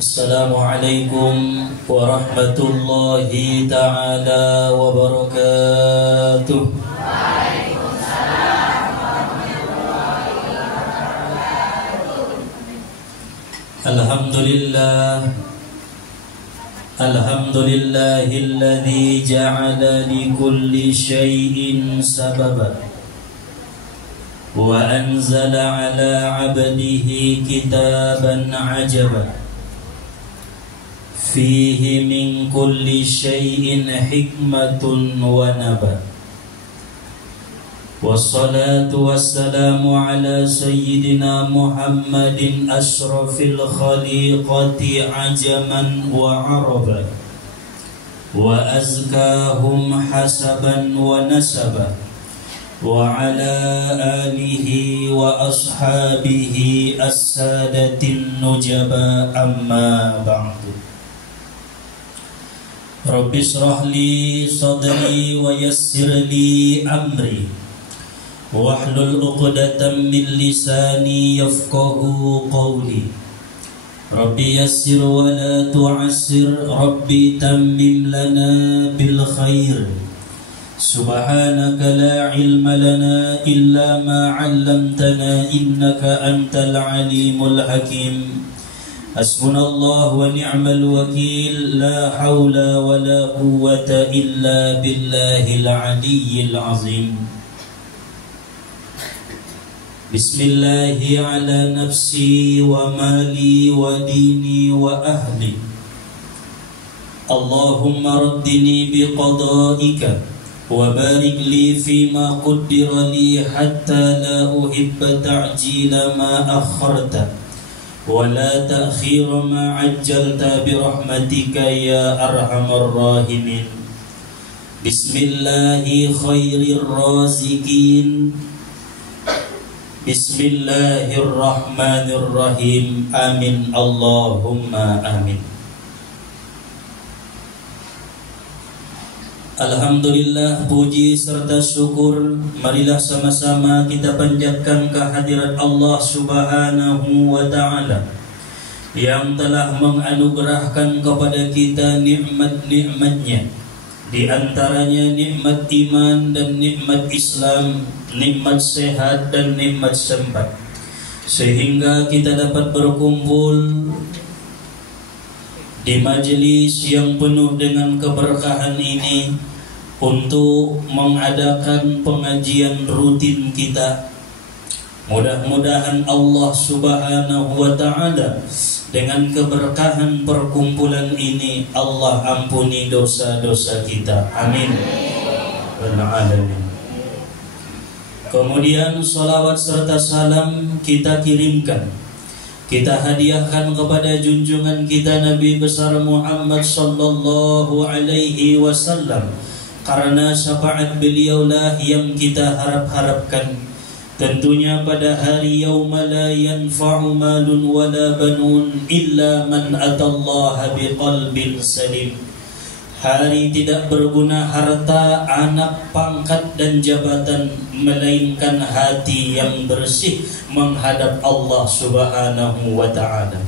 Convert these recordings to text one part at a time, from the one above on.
Assalamualaikum warahmatullahi ta'ala wabarakatuh. Waalaikumsalam warahmatullahi wabarakatuh. Alhamdulillahilladzi ja'ala likulli syai'in sababa wa anzala ala 'abdihi kitaban 'ajaba fihi min kulli syai'in hikmatun wa nabat. Wassalatu wassalamu ala sayyidina Muhammadin ashrafil khaliqati ajaman wa araba wa azkahum hasaban wa nasaba wa ala alihi wa ashabihi as-sadatin nujaba amma ba'du. Rabbi shrah li sadri wa yassir li amri wahlul 'uqdatam min lisani yafqahu qawli. Rabbi yassir wa la tu'assir, Rabbi tammim lana bil khair. Subhanaka la ilma lana illa ma 'allamtana innaka antal alimul hakim. Hasbunallahu wa ni'mal wakil, la hawla wa la quwwata illa billahil aliyyil azim. Bismillahi ala nafsi wa mali wa dini wa ahli. Allahumma raddini biqada'ika wa barik li fima qaddara li hatta la uhibba ta'jila ma akharta ولا تأخير ما عجلت برحمتك يا أرحم الراحمين. بسم الله خير الرازقين. بسم الله الرحمن الرحيم. آمين اللهم آمين. Alhamdulillah, puji serta syukur marilah sama-sama kita panjatkan kehadirat Allah Subhanahu wa ta'ala yang telah menganugerahkan kepada kita nikmat-nikmatnya, di antaranya nikmat iman dan nikmat Islam, nikmat sehat dan nikmat sempat, sehingga kita dapat berkumpul di majelis yang penuh dengan keberkahan ini untuk mengadakan pengajian rutin kita. Mudah-mudahan Allah Subhanahu wa ta'ala dengan keberkahan perkumpulan ini Allah ampuni dosa-dosa kita. Amin. Kemudian salawat serta salam kita kirimkan, kita hadiahkan kepada junjungan kita Nabi besar Muhammad sallallahu alaihi wasallam, karena syafaat beliaulah yang kita harap-harapkan. Tentunya pada hari yauma la yanfa'u malun wala banun illa man atallaha biqalbin salim. Hari tidak berguna harta, anak, pangkat dan jabatan, melainkan hati yang bersih menghadap Allah Subhanahu wa ta'ala.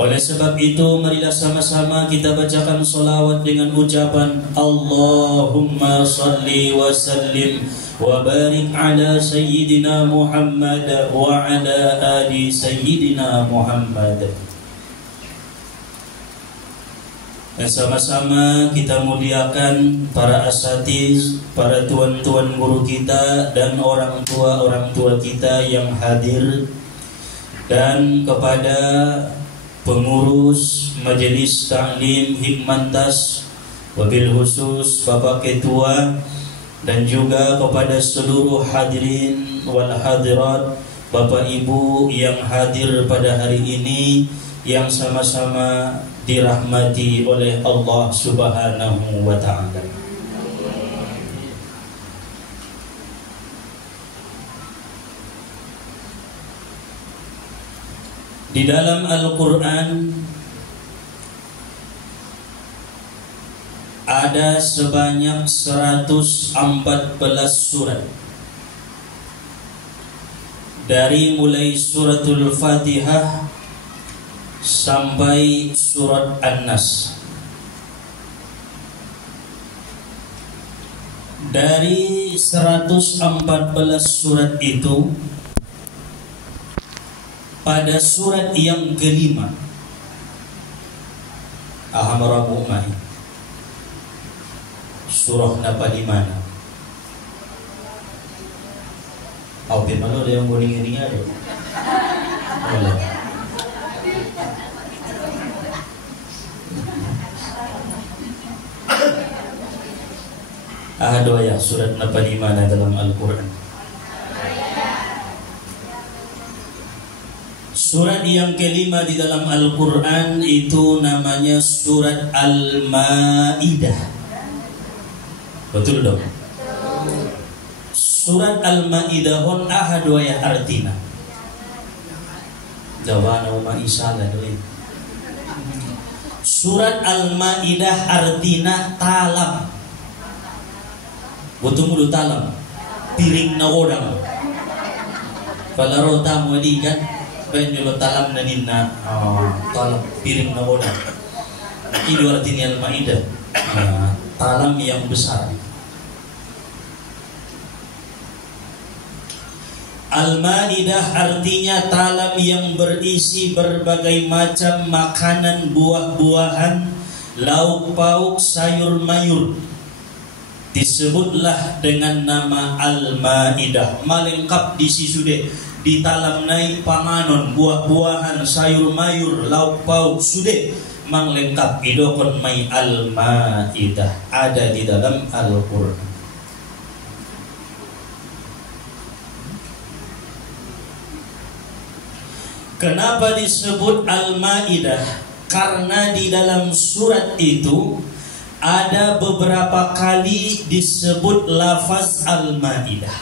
Oleh sebab itu, marilah sama-sama kita bacakan salawat dengan ucapan Allahumma salli wa sallim wa barik ala sayyidina Muhammad wa ala ali sayyidina Muhammad. Dan sama-sama kita muliakan para asatiz, para tuan-tuan guru kita dan orang tua kita yang hadir, dan kepada pengurus Majelis Ta'lim Hikmantas, wabil khusus Bapak Ketua, dan juga kepada seluruh hadirin wal hadirat, Bapak Ibu yang hadir pada hari ini, yang sama-sama dirahmati oleh Allah Subhanahu wa ta'ala. Di dalam Al-Quran ada sebanyak 114 surat. Dari mulai suratul Fatihah sampai surat An-Nas. Dari 114 surat itu, pada surat yang kelima, Ahamarabu Mahi, surah napa di mana? Apa malu ada yang boleh ada? Boleh. Ada ya surat napa di mana dalam Al-Quran? Surat yang kelima di dalam Al-Quran itu namanya surat Al-Ma'idah. Betul dong? Surat Al-Ma'idah hon ahadu ya artina. Jawaban nama isalah doi. Surat Al-Ma'idah artina talam. Betul mulu talam, piring na odang. Kalau tamu di kan, penjual talam na ninna, talam piring na odang. Itu artinya Al-Ma'idah, talam yang besar. Al-Ma'idah artinya talam yang berisi berbagai macam makanan, buah-buahan, lauk pauk, sayur mayur. Disebutlah dengan nama Al-Ma'idah. Malengkap di sisude, di talam naik panganon, buah-buahan, sayur mayur, lauk pauk sude manglengkap idokon mai Al-Ma'idah, ada di dalam Al-Quran. Kenapa disebut Al-Ma'idah? Karena di dalam surat itu ada beberapa kali disebut lafaz Al-Ma'idah.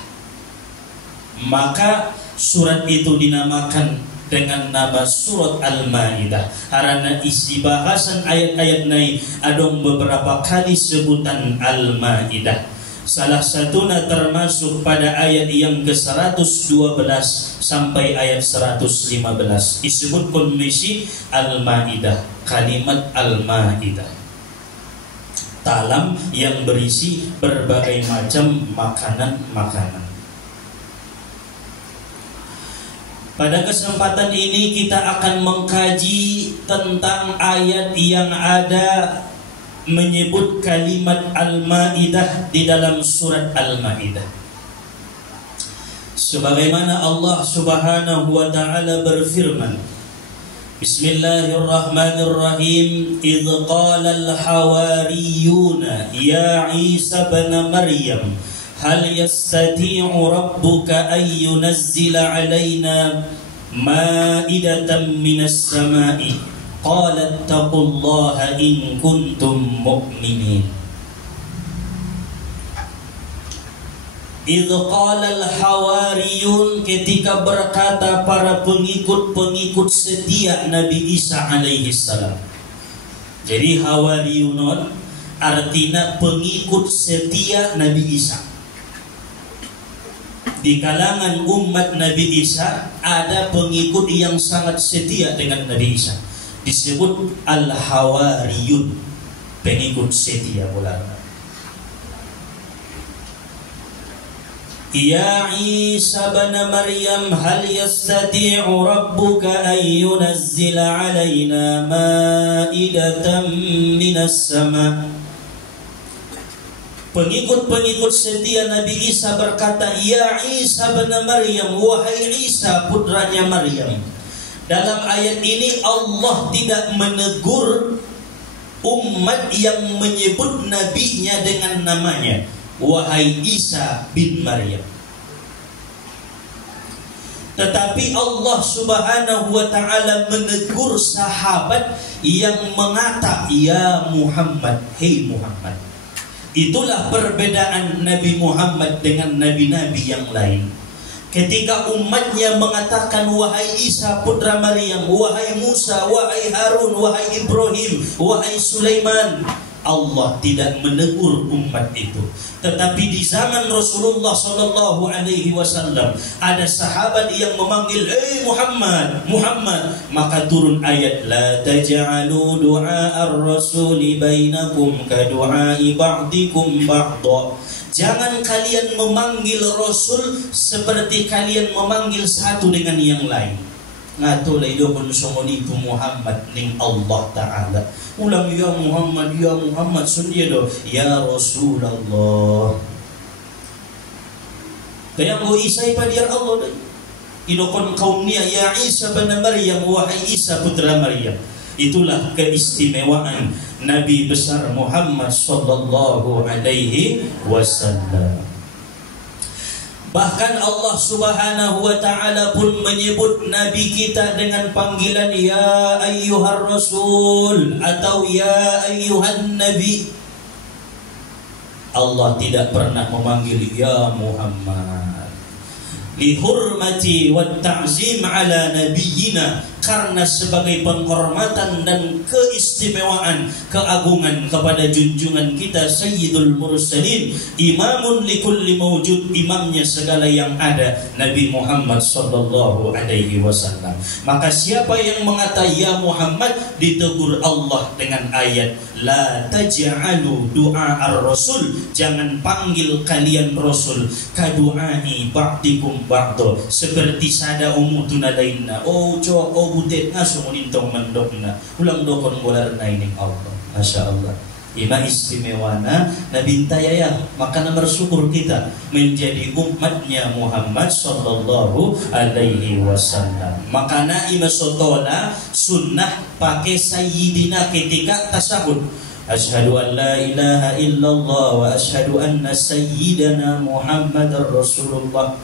Maka surat itu dinamakan dengan nama surat Al-Ma'idah. Karena isi bahasan ayat-ayat naik ada beberapa kali sebutan Al-Ma'idah. Salah satunya termasuk pada ayat yang ke-112 sampai ayat 115. Disebut kondisi Al-Ma'idah, kalimat Al-Ma'idah. Talam yang berisi berbagai macam makanan-makanan. Pada kesempatan ini kita akan mengkaji tentang ayat yang ada menyebut kalimat Al-Ma'idah di dalam surat Al-Ma'idah. Sebagaimana Allah Subhanahu wa ta'ala berfirman, Bismillahirrahmanirrahim. Idh qala al-hawariyuna ya Isa ibn Maryam hal yastati'u rabbuka an yunazzila 'alaina ma'idatan minas sama'i qala ittaqullaha in kuntum mu'minin. Idh qala al-hawariyun, ketika berkata para pengikut-pengikut setia Nabi Isa alaihi salam. Jadi hawariyun artinya pengikut setia Nabi Isa. Di kalangan umat Nabi Isa ada pengikut yang sangat setia dengan Nabi Isa. Disebut al-hawariyun, pengikut setia ulama. Ya Isa ibn Maryam hal yastati'u rabbuka an yunazzila 'alaina ma'idatan minas sama'. Pengikut-pengikut setia Nabi Isa berkata, Ya Isa ibn Maryam, wahai Isa putranya Maryam. Dalam ayat ini Allah tidak menegur umat yang menyebut nabinya dengan namanya, wahai Isa bin Maryam. Tetapi Allah Subhanahu wa ta'ala menegur sahabat yang mengata, Ya Muhammad, hei Muhammad. Itulah perbedaan Nabi Muhammad dengan nabi-nabi yang lain. Ketika umatnya mengatakan wahai Isa putra Maryam, wahai Musa, wahai Harun, wahai Ibrahim, wahai Sulaiman, Allah tidak menegur umat itu. Tetapi di zaman Rasulullah sallallahu alaihi wasallam ada sahabat yang memanggil, "Hei Muhammad, Muhammad," maka turun ayat, "La taj'alu du'a ar-rasuli bainakum ka du'ai ba'dikum ba'dha." Jangan kalian memanggil Rasul seperti kalian memanggil satu dengan yang lain. Ngato laido kun songoni tu Muhammad ning Allah Ta'ala. Ulang ya Muhammad sundia do ya Rasulullah. Kaya mo Isa ipadir Allah dai. Idokon kaumnya ya Isa bin Maryam, wahai Isa putra Maryam. Itulah keistimewaan Nabi besar Muhammad sallallahu alaihi wasallam. Bahkan Allah Subhanahu wa ta'ala pun menyebut Nabi kita dengan panggilan ya ayyuhar rasul atau ya ayyuhan nabi. Allah tidak pernah memanggil ya Muhammad. Lihurmati wa ta'zim ala nabiyyina, karena sebagai penghormatan dan keistimewaan, keagungan kepada junjungan kita Sayyidul Mursalin, imamun likulli mawjud, imamnya segala yang ada, Nabi Muhammad sallallahu alaihi wasallam. Maka siapa yang mengata ya Muhammad, ditegur Allah dengan ayat la taj'alu du'a ar-rasul, jangan panggil kalian rasul kadu'ai ba'dikum ba'do, seperti sada umutuna lainna. Butet ngasuh nintong mendokna ulang dokon bolar naining Allah. Masya Allah, ima istimewana Nabi Tayaya. Maka bersyukur kita menjadi umatnya Muhammad sallallahu alaihi wasallam. Maka ima sotola sunnah pakai sayyidina ketika tasahud. Asyhadu an la ilaha illallah wa asyhadu anna sayyidana Muhammadar Rasulullah.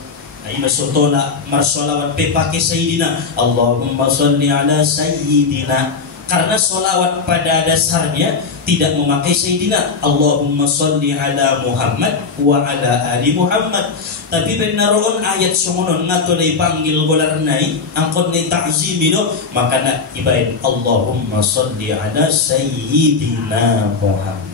Ima sotola marsolawat pe pakai sayyidina, Allahumma sholli ala sayyidina, karena solawat pada dasarnya tidak memakai sayyidina, Allahumma sholli ala Muhammad wa ala ali Muhammad. Tapi benaron ayat songonon ngato na ipanggil golar nai angkon ni ta'zimino, maka na ibain Allahumma sholli ala sayyidina Muhammad.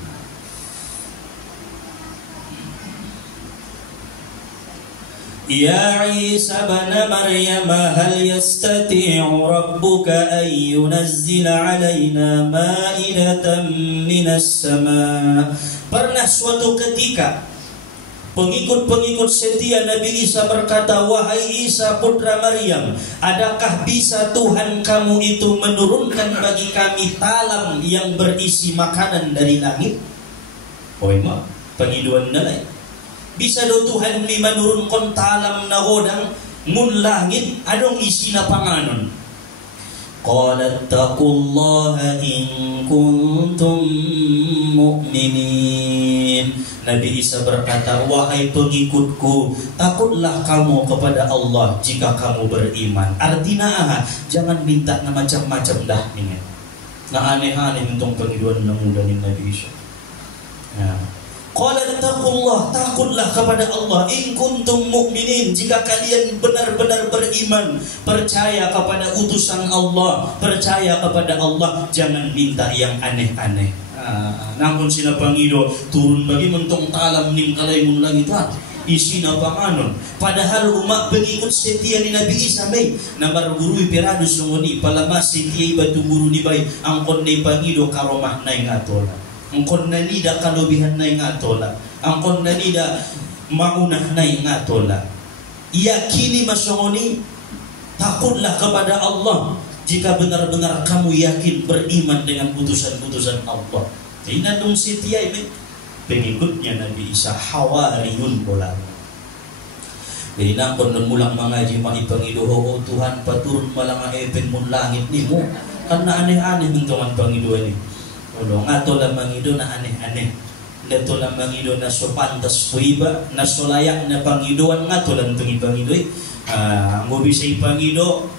Ya Isa bin Maryam, hal yastati'u rabbuka an yunazzila alaina ma'idatan minas sama'. Pernah suatu ketika pengikut-pengikut setia Nabi Isa berkata, wahai Isa putra Maryam, adakah bisa Tuhan kamu itu menurunkan bagi kami talam yang berisi makanan dari langit? Oh ima, pengiduan nalai. Bisa do Tuhan mi manurunkan talam na hodang mun langit adong isi na panganon. Qalat taqullaha in kuntum mu'minin. Nabi Isa berkata, wahai pengikutku, takutlah kamu kepada Allah jika kamu beriman. Artinya jangan minta na macam-macam dah ini. Na aneh-aneh untung pengiduan na muda ni Nabi Isa. Ya. Qala taqullah, takutlah kepada Allah, in kuntum mu'minin, jika kalian benar-benar beriman, percaya kepada utusan Allah, percaya kepada Allah, jangan minta yang aneh-aneh. Namun sina pangido turun bagi mentong talam ning kalaimun langit isi na panganon. Padahal umat pengikut setia ni Nabi Isa bay nabar guru pirado sungoni palamas setia batu guru ni bay angkon ni pangido karomah nay ngatola. Angkon na nida kalubihan na yung atola. Angkon na nida maunah na yung atola. Yakini masongoni, takutlah kepada Allah jika benar-benar kamu yakin beriman dengan putusan-putusan Allah. Jadi nandung setia ini pengikutnya Nabi Isa, hawariyun bola. Jadi nangkon dan mulang mengaji maipangido, oh Tuhan paturun malang epen mun langit ni mo. Karena aneh-aneh ng tuman pangido ini. Ulo ngato lang mangido na aneh-aneh. Dato lang mangido na so pantas po iba, na so layak na pangidoan ngato lang itong ipangido. Ang bisa ipangido,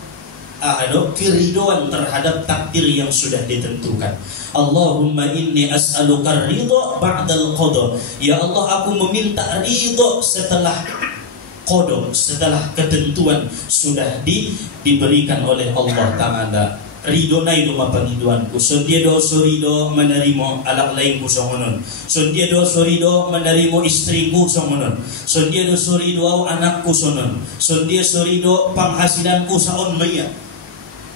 kiridoan terhadap takdir yang sudah ditentukan. Allahumma inni as'aluka ridho ba'dal qada. Ya Allah, aku meminta ridho setelah qada, setelah ketentuan sudah diberikan oleh Allah Ta'ala. Rido na ido mapangiduan ko. So dia do surido menerimo alak lain ko songonon. So dia do surido menerimo istri ko songonon. So dia do surido au anak ko sonon. So dia surido penghasilan ko saon maya.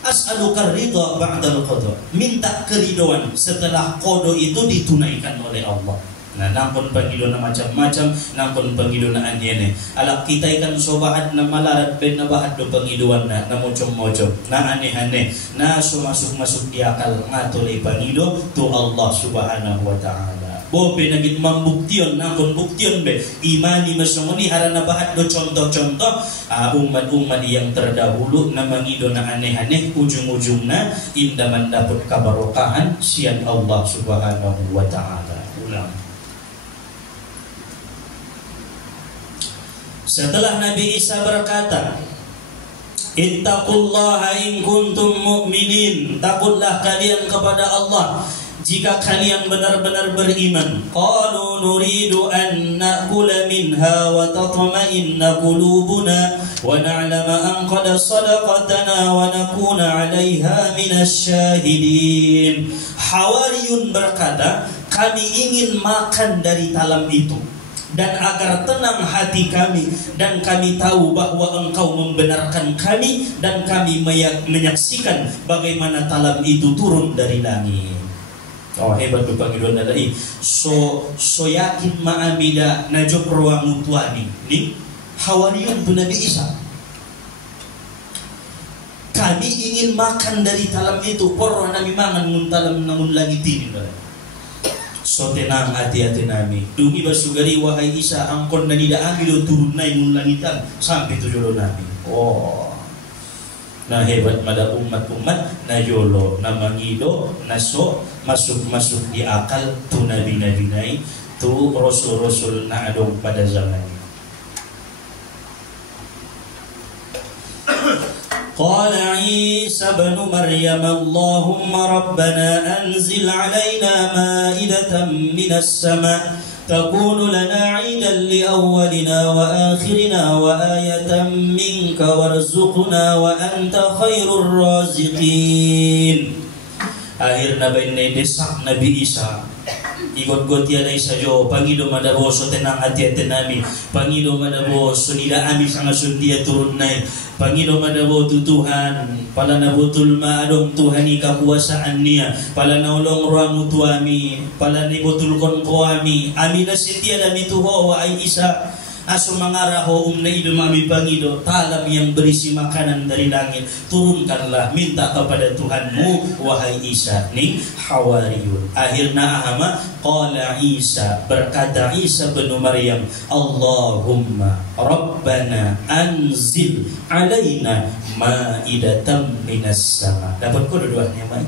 As'aluka ridha ba'dal qada. Minta keridoan setelah qada itu ditunaikan oleh Allah. Nah, nampun pangido na macam-macam, nampun pangido na anyene. Alak kita ikan sobahat na malarat ben na bahat do pangiduan na mocom-mocom, na aneh-aneh, na sumasuk-masuk di akal ngatulay pangido tu Allah Subhanahu wa taala. Bo pinagit mambuktion, nampun buktion be imani masunguni harana bahat do contoh-contoh umat-umat yang terdahulu na mangido na aneh-aneh, ujung-ujungna indah mendapat kabarokahan sian Allah Subhanahu wa taala. Ulang. Setelah Nabi Isa berkata, Ittaqullaha in kuntum mu'minin, takutlah kalian kepada Allah jika kalian benar-benar beriman. Qalu nuridu an na'kula minha wa tatma'inna qulubuna wa na'lama an qad sadaqatana wa nakuna 'alaiha minasyahidin. Hawariyun berkata, kami ingin makan dari talam itu, dan agar tenang hati kami, dan kami tahu bahwa engkau membenarkan kami, dan kami menyaksikan bagaimana talam itu turun dari langit. Oh, hebat pangiduan dalai. So yakin ma'amida najok ruang mutuani ni hawariyun tu Nabi Isa. Kami ingin makan dari talam itu, porwa nami mangan mun talam namun langit ini. So tenang hati-hati nami. Dungi basugari wahai Isa, angkon na nida ambil turun naik mun langitan sampai tujuh nami. Oh, nah hebat mada umat-umat na yolo na mangido na so masuk di akal tu nabi-nabi nai tu rasul-rasul na adong pada zaman. قال عيسى بن مريم اللهم ربنا أنزل علينا مائدة من السماء تكون لنا عيدا لأولنا وآخرنا وآية منك وارزقنا وأنت خير الرازقين. Akhirnya bainai desak Nabi Isa igot-got tiada Isa jo pangido madabo so tenang hati-hati nami, pangido madabo so nila ami sangat sundia turun naik, pangido madabo tu Tuhan pala nabutul maadong Tuhan ikakuasaan niya, pala naulong ruang tuami, pala nibutul kon ko ami na setia dami tuho wa ay Isa. Aso mangaraho na idumami pangido talam yang berisi makanan dari langit, turunkanlah, minta kepada Tuhanmu wahai Isa ni hawariyun. Akhirnya ahama qala Isa, berkata Isa bin Maryam, Allahumma rabbana anzil alaina ma'idatan minas sama. Dapat ko dua-duanya mai.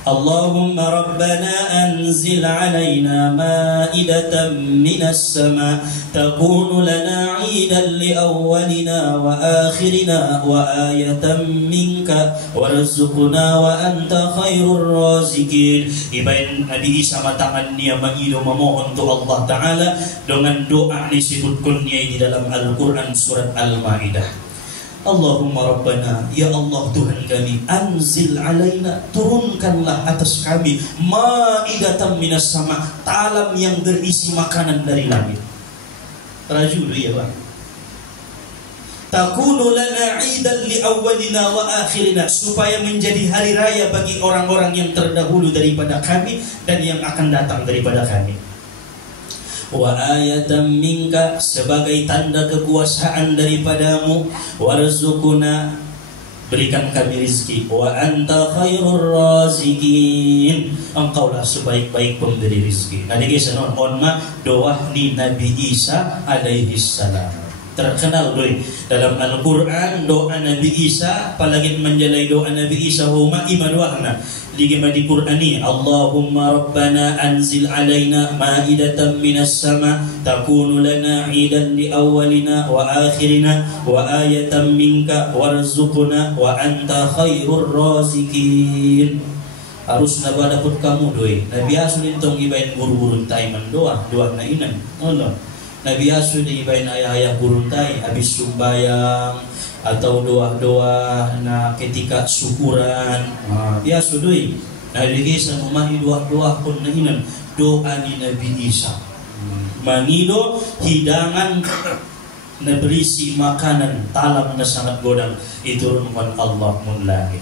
Allahumma rabbana anzil alaina ma'idatan minas sama takunu lana 'idan li awwalina wa akhirina wa ayatan minka warzuqna wa anta khairur raziqin. Ibain Nabi Isa matangan niya mangido memohon tu Allah Ta'ala dengan doa disebutkan niya di dalam Al-Quran surat Al-Ma'idah. Allahumma Rabbana, ya Allah Tuhan kami, anzil alaina, turunkanlah atas kami ma'idatan minas sama, talam yang berisi makanan dari langit. Rajul ya Bang. Takunu lana 'idan li awwalina wa akhirina, supaya menjadi hari raya bagi orang-orang yang terdahulu daripada kami dan yang akan datang daripada kami. Wa ayatan minka, sebagai tanda kekuasaan daripadamu, warzuquna, berikan kami rizki, wa anta khairur raziqin, engkaulah sebaik-baik pemberi rizki. Nah guys, mohon maaf, doa ni Nabi Isa alaihi salam terkenal doi dalam Al-Quran. Doa Nabi Isa apalagi menjalai doa Nabi Isa huma iman wahna ligima di Qur'ani, Allahumma rabbana anzil alaina ma'idatan minas sama takunu lana 'idan li awwalina wa akhirina wa ayatan minka warzuqna wa anta khairur raziqin. Harus naba dapat kamu doi. Nabi Asun intong ibain guru-guru taiman doa na inan. Allah. Nabi Asun ibain ayah-ayah guru tai habis sumbayang atau doa-doa na ketika syukuran ya sudui nah dikisah memahi doa-doa pun nainan doa ni Nabi Isa mangido hidangan na berisi makanan talam na sangat godang iturunkan Allah mulai.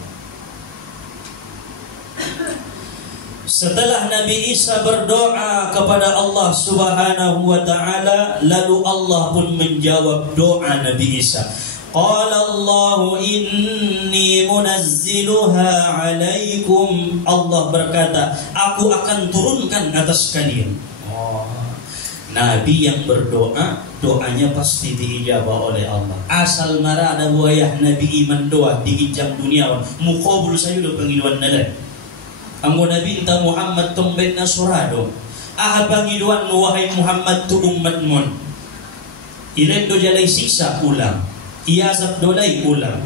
Setelah Nabi Isa berdoa kepada Allah Subhanahu wa taala, lalu Allah pun menjawab doa Nabi Isa. Qala Allah inni munazziluha alaikum. Allah berkata, aku akan turunkan atas kalian. Nabi yang berdoa, doanya pasti diijabah oleh Allah. Asal marah ada buayah Nabi iman doa diijab duniawan, mukobul sayo do pangiduan nalan. Ang Nabi ta Muhammad tumben na surado. Pangiduan mo wahai Muhammad tu ummat mon. Ilen do jalay siksa ulang. Iasap dolay ulang.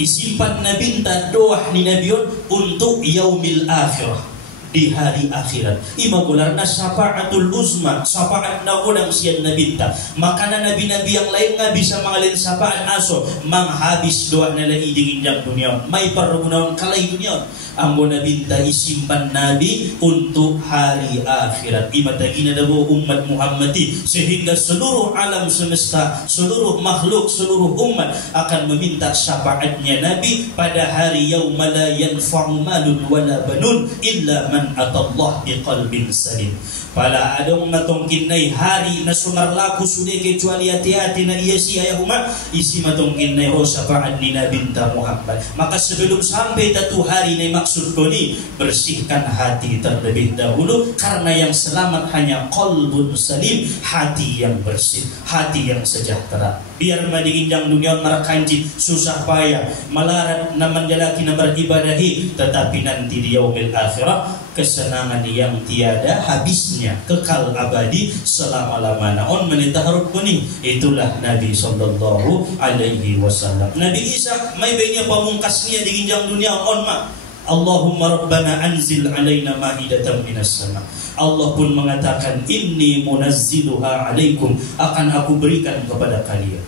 Isimpan Nabi ta doa ni Nabi untuk yaumil akhirah. Di hari akhirat imagular na syafaatul uzma, syafaat na unang siyan nabinta. Maka na nabi-nabi yang lain nga bisa mangalin syafaat aso manghabis doa na laiding injang dunia may parugunawan kalay dunia. Ang nabinta isimpan nabi untuk hari akhirat. Imatagina na po umat Muhammadi sehingga seluruh alam semesta, seluruh makhluk, seluruh umat akan meminta syafaatnya nabi pada hari yauma la yanfa'u malun wala banun illa man atallah biqalbin salim. Pala adong matongkin nay hari na sumarlaku sudah kecuali hati-hati na iya siya umat isi matongkin nay ho syafaat ni nabinta Muhammad. Maka sebelum sampai tatu hari na maksud ko ni bersihkan hati terlebih dahulu karena yang selamat hanya qalbun salim, hati yang bersih, hati yang sejahtera. Biar madiginjang dunia marakanji susah payah melarat na menjalaki na beribadahi, tetapi nanti di yaumil akhirah kesenangan yang tiada habisnya, kekal abadi selama-lamanya. On menitaharuk kuni itulah Nabi sallallahu alaihi wasallam. Nabi Isa may banya pamungkasnya di ginjang dunia on ma. Allahumma rabbana anzil alaina ma'idatan minas sama. Allah pun mengatakan inni munazziluha alaikum, akan aku berikan kepada kalian.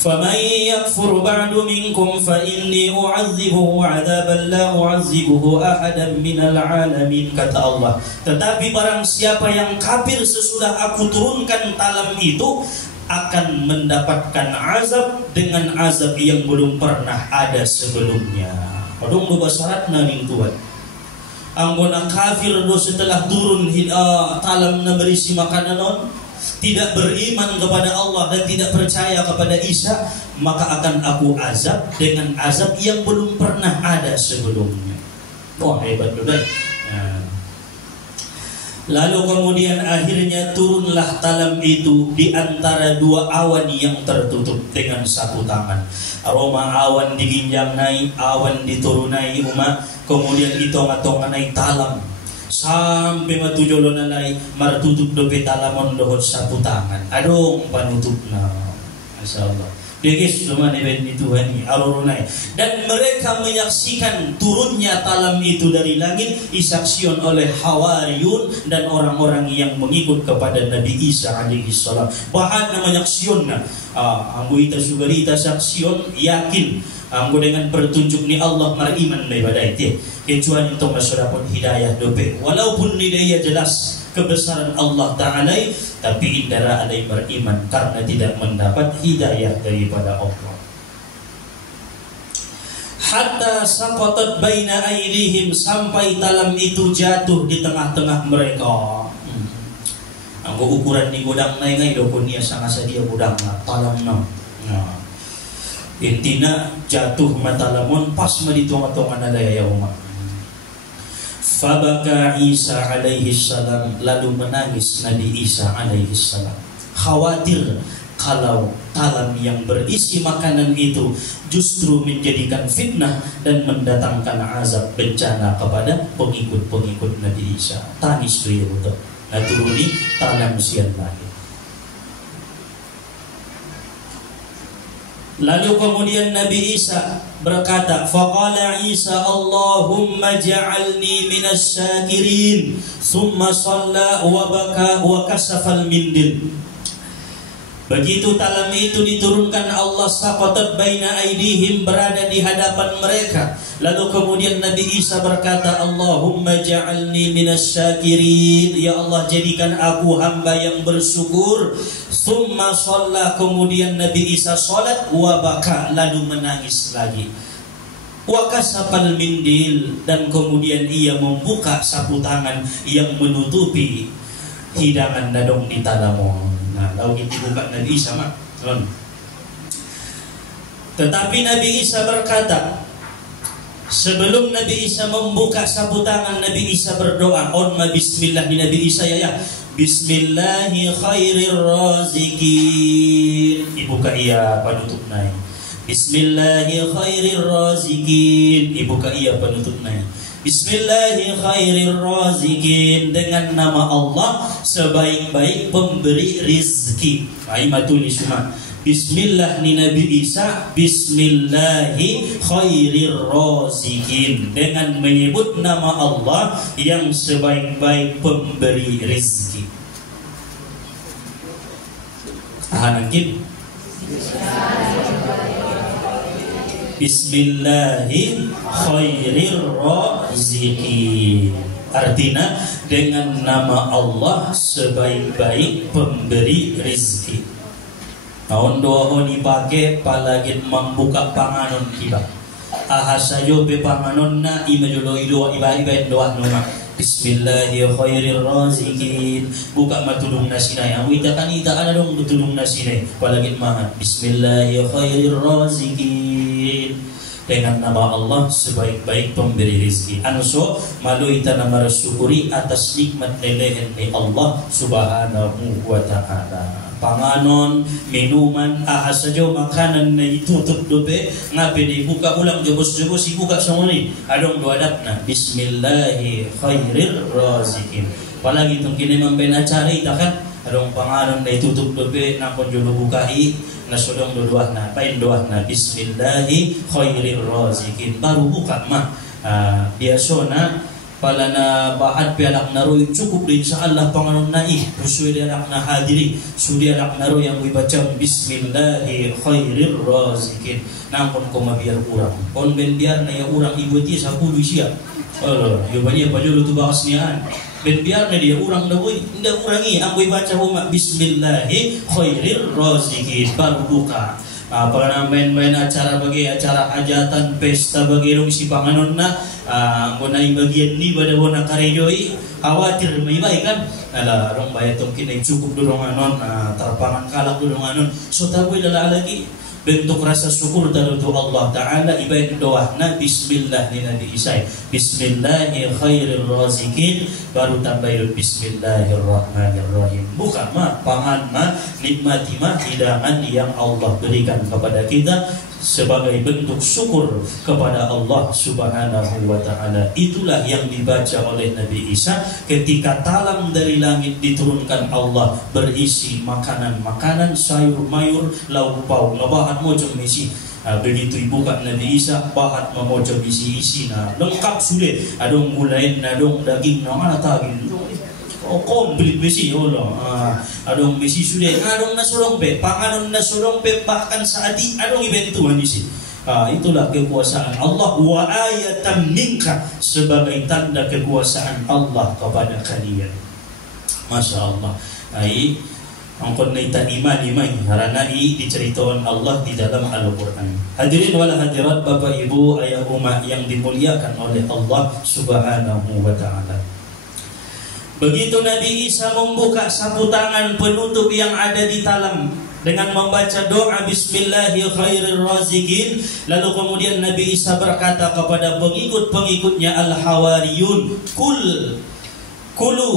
فَمَنْ يَكْفُرْ بَعْدُ مِنْكُمْ فَإِنِّي أُعَذِّبُهُ عَذَابًا لَا أُعَذِّبُهُ أَحَدًا مِنَ الْعَالَمِينَ. Kata Allah, tetapi barang siapa yang kafir sesudah aku turunkan talam itu akan mendapatkan azab dengan azab yang belum pernah ada sebelumnya. Padung bebasarat na ning Tuhan. Ang bona kafir do setelah turun talam na berisi makanan tidak beriman kepada Allah dan tidak percaya kepada Isa, maka akan aku azab dengan azab yang belum pernah ada sebelumnya. Wah, hebat betul. Lalu kemudian akhirnya turunlah talam itu di antara dua awan yang tertutup dengan satu tangan. Aroma awan diginjang naik, awan diturunai umat, kemudian itong-atong naik talam. Sampai matujolo na lay martutup do petalamon dohon sa putangan. Adong panutup na. Masyaallah. Degis cuma event itu hani arurunay. Dan mereka menyaksikan turunnya talam itu dari langit disaksikan oleh Hawariyun dan orang-orang yang mengikut kepada Nabi Isa alaihi salam. Bahkan menyaksikan anggo ita sugarita saksion yakin anggo dengan petunjuk ni Allah mariman daripada itu. Kecuali untuk masyarakat hidayah dope. Walaupun hidayah jelas kebesaran Allah Ta'ala, tapi indara alai beriman karena tidak mendapat hidayah daripada Allah. Hatta saqatat baina aydihim, sampai talam itu jatuh di tengah-tengah mereka. Anggo ukuran ni gudang na ngay do kun niya sanga sa dia gudang na talam na. Intina jatuh matalamon pas maditong-atongan na daya umat. Fabaka Isa alaihi salam, lalu menangis Nabi Isa alaihi salam. Khawatir kalau talam yang berisi makanan itu justru menjadikan fitnah dan mendatangkan azab bencana kepada pengikut-pengikut Nabi Isa. Tangis beliau untuk naturuni talam sian lagi. Lalu kemudian Nabi Isa berkata, faqala Isa Allahumma ja'alni minas syakirin. Thumma shalla wa baka wa kasafal mindil. Begitu talam itu diturunkan Allah, saqatat baina aidihim, berada di hadapan mereka. Lalu kemudian Nabi Isa berkata, Allahumma ja'alni minas syakirin, ya Allah jadikan aku hamba yang bersyukur. Tsumma shalla, kemudian Nabi Isa salat, wa baka, lalu menangis lagi. Wa kasafal mindil, dan kemudian ia membuka sapu tangan yang menutupi hidangan dadong di talamon. Nah, lalu dibuka Nabi Isa mah. Tetapi Nabi Isa berkata, sebelum Nabi Isa membuka sapu tangan, Nabi Isa berdoa, Onma bismillah di Nabi Isa ya. Bismillahi khairir razikin. Dibuka ia penutup naik. Bismillahi khairir razikin. Dibuka ia penutup naik. Bismillahi khairir razikin, dengan nama Allah sebaik-baik pemberi rizki. Aima tulis semua. Bismillah ni Nabi Isa, Bismillahi khairir razikin, dengan menyebut nama Allah yang sebaik-baik pemberi rizki. Hanakib Bismillahi khairir razikin, artinya dengan nama Allah sebaik-baik pemberi rizki. Tahun doa dipakai palagit membuka panganon kita. Ahasayo be panganon na imajulo doa iba doa numa. Bismillahi khairir razikin, buka matulung nasinay. Ang ita ada dong matulung nasinay. Palagit mahan. Bismillahi khairir razikin, dengan nama Allah sebaik-baik pemberi rezeki. Anso malu ita nama syukuri atas nikmat lelehan ni Allah subhanahu wa ta'ala. Panganon, minuman, ahas saja makanan na itutup dobe, ngapain dibuka ulang jebos-jebos dibuka semua ni. Adong dua adabna. Bismillahi khairir razikin. Apalagi itong kini membina cari tak kan? Adong panganon na itutup dobe, napon jolo bukai, nasodong doa na, pain doa na. Bismillahi khairir razikin. Baru buka mah. Biasa na pala na bahat pialak naro cukup din sa Allah panganon na pusuy dialak na hadiri sudialak naro yang ibaca Bismillahi khairir razikin. Nampun ko mabiar urang on ben biar na ya urang ibu ti sa kudu siya. Yo banya pajulu tu bahas nian ben biar na dia urang dawi inda urangi ang ibaca huma Bismillahi khairir razikin, baru buka. Pagka main-main acara bagi acara hajatan pesta bagi rong si panganon na kung na bagian ni pada bona karejoi khawatir may baik kan ala rong bayat tong kinay cukup durong anon terpangan kalak durong anon so taboy lala lagi bentuk rasa syukur dari Allah Ta'ala ibadah doa na Bismillah ni Nabi Isa Bismillahi khairir razikin, baru tambah Bismillahirrahmanirrahim. Bukan mah pangan mah nikmati mah hidangan yang Allah berikan kepada kita sebagai bentuk syukur kepada Allah Subhanahu wa Ta'ala. Itulah yang dibaca oleh Nabi Isa ketika talam dari langit diturunkan Allah berisi makanan-makanan, sayur-mayur, lauk pauk, ngabahat mojong misi. Begitu dibuka Nabi Isa, bahat memojong isi-isi na lengkap sudah. Adong gulain, adong daging, mana taging. Komplit besi Allah. Adong besi sudah, adong nasulong pe, panganon nasulong pe bahkan saati adong ibentu manisi. Itulah kekuasaan Allah wa ayatan minka, sebagai tanda kekuasaan Allah kepada kalian. Masya Allah. Ang konnaita iman haranai diceritakan Allah di dalam Al-Quran. Hadirin wal hadirat, Bapak Ibu ayah umat yang dimuliakan oleh Allah Subhanahu wa Ta'ala. Begitu Nabi Isa membuka sapu tangan penutup yang ada di talam dengan membaca doa Bismillahi khairir razikin, lalu kemudian Nabi Isa berkata kepada pengikut-pengikutnya Al-Hawariyun, Kulu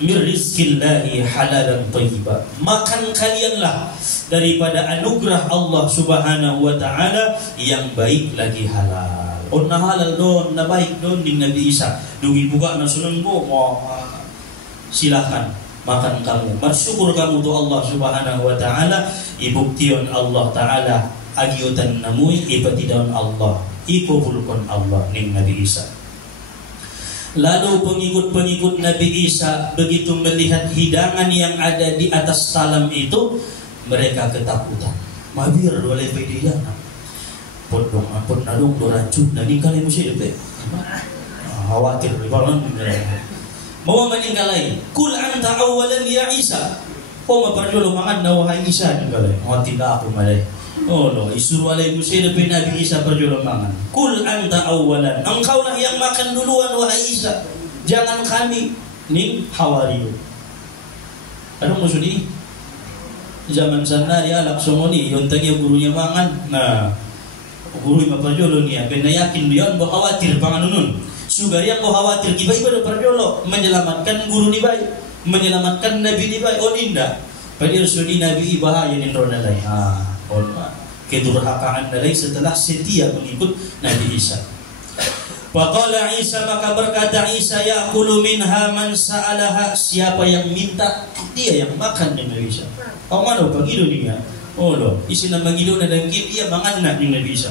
min rizkillahi halalan thayyiba, makan kalianlah daripada anugerah Allah Subhanahu wa Ta'ala yang baik lagi halal. Na halal don, na baik don ding Nabi Isa. Dugi buka na sunan mo, silahkan makan kamu, bersyukur kamu tu Allah Subhanahu wa Ta'ala. Ibuktion Allah Ta'ala agiutan namui ipatidaun Allah, ikubulkon Allah ning Nabi Isa. Lalu pengikut-pengikut Nabi Isa begitu melihat hidangan yang ada di atas talam itu, mereka ketakutan. Mabir oleh pediana. Podong ampun nadong do racun dan ingkal emosi deh. Khawatir ribalan mau meninggal lain. Kul anta awalan ya Isa. Oh maparjolo mangan na wahai Isa ngalay. Mo tidak aku malay. Oh no, isuruh alaihi musyid bin Nabi Isa parjolo mangan. Kul anta awalan. Engkaulah yang makan duluan wahai Isa. Jangan kami. Ning hawariyo. Ano maksudnya? Zaman sana dia laksongoni yon tanya gurunya mangan. Nah, guru maparjolo niya ben yakin biyon bo khawatir panganunun. Sugar yang kau khawatir kiba iba do parjolo menyelamatkan guru ni baik, menyelamatkan nabi ni baik. Oh indah. Padahal sudi nabi bahaya ni ronalai. Kedurhakaan nalai setelah setia mengikut Nabi Isa. Faqala Isa, maka berkata Isa, ya'kulu minha man sa'alaha, siapa yang minta dia yang makan dengan Nabi Isa. Kau mana pagi dunia? Oh loh, isi nama gido na daging dia mangan na dengan Nabi Isa.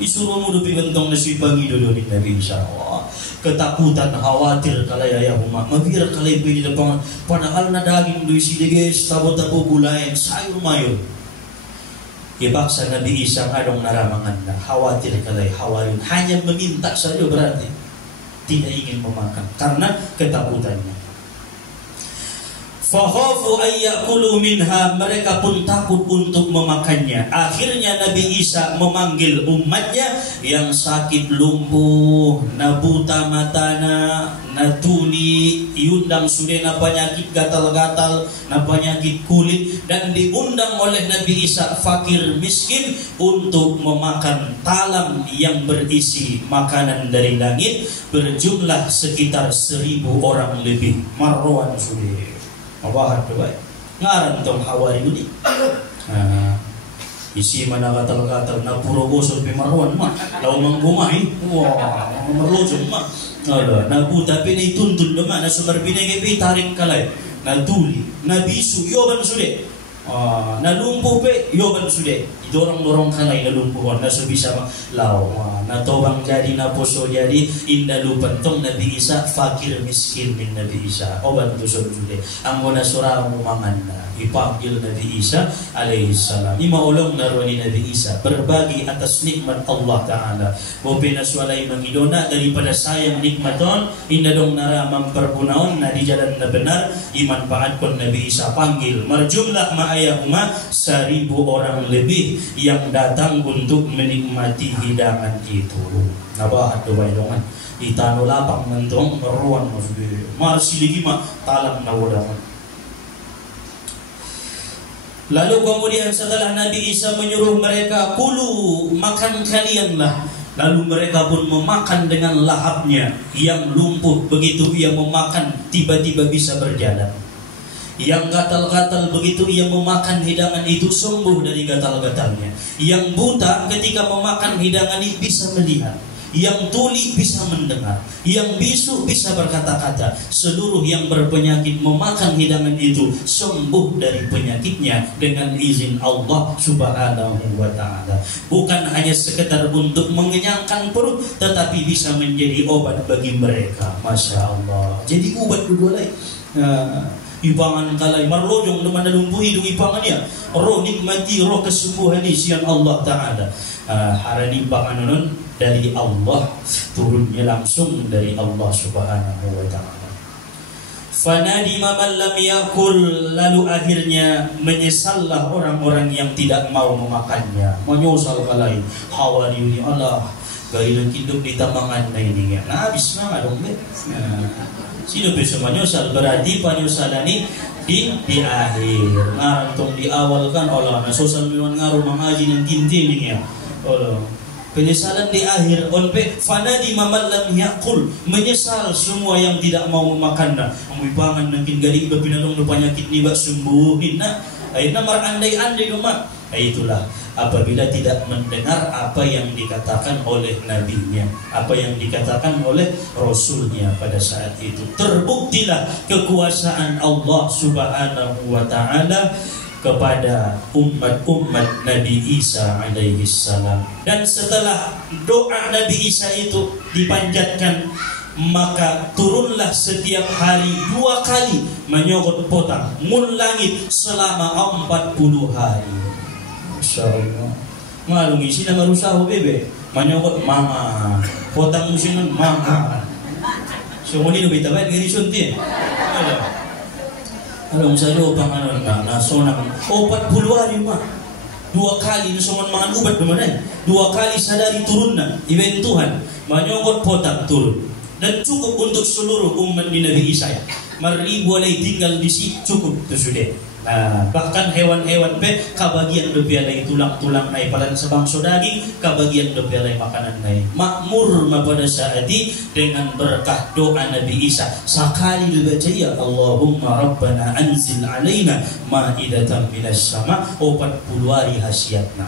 Isuruh mu dupi gentong nasi pagi dulu di Nabi Isa. Wah, ketakutan, khawatir kalaya ya umat. Mabir kalay di depan padahal na daging do isi deges tabo-tabo gulay sayur mayur. Ipaksa Nabi Isa adong naramangan na khawatir kalay hawarin, hanya meminta saja berarti tidak ingin memakan karena ketakutannya. Fakhafu ayyakulu minha, mereka pun takut untuk memakannya. Akhirnya Nabi Isa memanggil umatnya yang sakit lumpuh, nabuta matana, natuli, diundang sudah na penyakit gatal-gatal, na penyakit kulit, dan diundang oleh Nabi Isa fakir miskin untuk memakan talam yang berisi makanan dari langit berjumlah sekitar 1000 orang lebih. Marwan sudah mabahat ba ngaran tong hawari ini. Isi mana gatal-gatal na puro gosol pe marwan mah law manggumay wah marlojong mah na buta pinay tuntun naman na sumar pinay tarik kalay na tuli na bisu yoban sude na lumpuh pe yoban sude dorong-dorong kalay na lumpuhan na subisa law na tobang jadi na poso jadi inda lupan tong Nabi Isa fakir miskin min Nabi Isa oban tusod sude ang muna surah umangan na ipanggil Nabi Isa alaihi salam. Ima ulong naro ni Nabi Isa berbagi atas nikmat Allah Ta'ala. Mo pinaswalay mangidona daripada sayang nikmaton inda dong nara mempergunaon na di jalan na benar imanfaat kon Nabi Isa panggil marjumlah ma'ayahuma 1000 orang lebih yang datang untuk menikmati hidangan itu. Nabahat do baydongan di tano lapang mentong meruan maksudnya marsiligi ma talang na wadangan. Lalu kemudian setelah Nabi Isa menyuruh mereka kulu, makan kalianlah. Lalu mereka pun memakan dengan lahapnya. Yang lumpuh begitu ia memakan tiba-tiba bisa berjalan. Yang gatal-gatal begitu ia memakan hidangan itu sembuh dari gatal-gatalnya. Yang buta ketika memakan hidangan ini bisa melihat. Yang tuli bisa mendengar, yang bisu bisa berkata-kata. Seluruh yang berpenyakit memakan hidangan itu sembuh dari penyakitnya dengan izin Allah Subhanahu wa Ta'ala. Bukan hanya sekedar untuk mengenyangkan perut, tetapi bisa menjadi obat bagi mereka. Masya Allah. Jadi obat kedua lain. Ipangan kalay marlojong naman na lumpuh hidung ipangannya. Roh nikmati roh kesembuhan isian Allah Ta'ala. Harani ipangan nun dari Allah, turunnya langsung dari Allah Subhanahu wa Ta'ala. Fanadima man lam yakul, lalu akhirnya menyesallah orang-orang yang tidak mau memakannya. Menyesal kalay hawari Allah gaya hidup di tamangan na ini. Nah habis na dong be. Sino bisa menyesal, berarti penyesalan ini di akhir. Ngarantong di awal kan Allah na sosal miwan ngaruh mangaji ng kinti niya. Allah penyesalan di akhir. Olpe fanadi mamal lam yakul, menyesal semua yang tidak mau memakannya. Ambipangan nangkin garing bapinadong do penyakit ni bak sembuhin na. Akhirnya marandai-andai doma. Itulah apabila tidak mendengar apa yang dikatakan oleh nabinya, apa yang dikatakan oleh rasulnya pada saat itu. Terbuktilah kekuasaan Allah Subhanahu wa Ta'ala kepada umat-umat Nabi Isa alaihi salam. Dan setelah doa Nabi Isa itu dipanjatkan, maka turunlah setiap hari 2 kali menyogok potang mun langit selama 40 hari. Masya Allah. Ngalung isi na marusaho bebe menyogok mama potang musinan mama. So muni no bitabat gari sunti. Along sa loob ang nasonang 40 hari mah 2 kali nasongan mangan ubat dumanan 2 kali sadari turun na iben Tuhan menyogok potang turun dan cukup untuk seluruh umat di Nabi Isa. Maribu alai tinggal di sini cukup itu sudah. Nah, bahkan hewan-hewan pe kabagian dopialai tulang-tulang naik palan sebang daging kabagian dopialai makanan naik makmur pada saat ini dengan berkah doa Nabi Isa sekali dibaca ya Allahumma Rabbana anzil alaina ma'idatan minas sama 40 hari hasiatna.